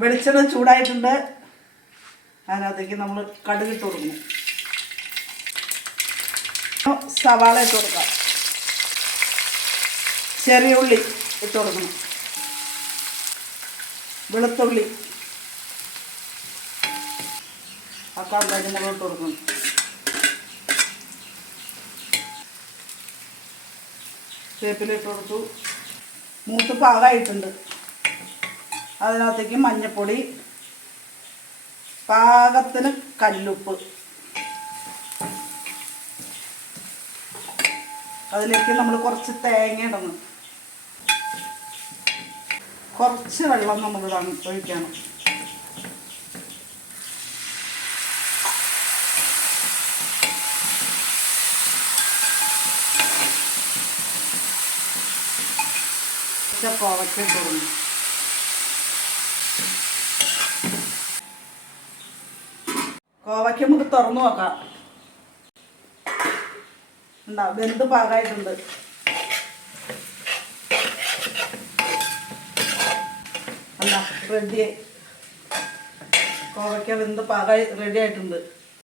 വെളിച്ചെണ്ണ ചൂടായിട്ടുണ്ട്. അതിനകത്തേക്ക് നമ്മൾ കടുക് ഇട്ട് കൊടുക്കുന്നു. സവാള ഇട്ട് കൊടുക്കാം. ചെറിയ ഉള്ളി ഇട്ട് കൊടുക്കണം. വെളുത്തുള്ളി കാന്താരി മുളക് ഇട്ട് കൊടുക്കണം. വേപ്പില ഇട്ട് കൊടുത്തു. മൂത്ത് പാകമായിട്ടുണ്ട്. അതിനകത്തേക്ക് മഞ്ഞൾപ്പൊടി, പാകത്തിന് കല്ലുപ്പ്, അതിലേക്ക് നമ്മൾ കുറച്ച് തേങ്ങ ഇടണം. കുറച്ച് വെള്ളം നമ്മൾ ഒഴിക്കണം. കോവയ്ക്ക ഇട്ട് കൊടുക്കണം. കോവയ്ക്ക നമുക്ക് തുറന്നു നോക്കാം. എന്താ വെന്ത് പാകമായിട്ടുണ്ട്. എന്താ റെഡിയായി. കോവയ്ക്ക വെന്ത് പാകമായി റെഡി ആയിട്ടുണ്ട്.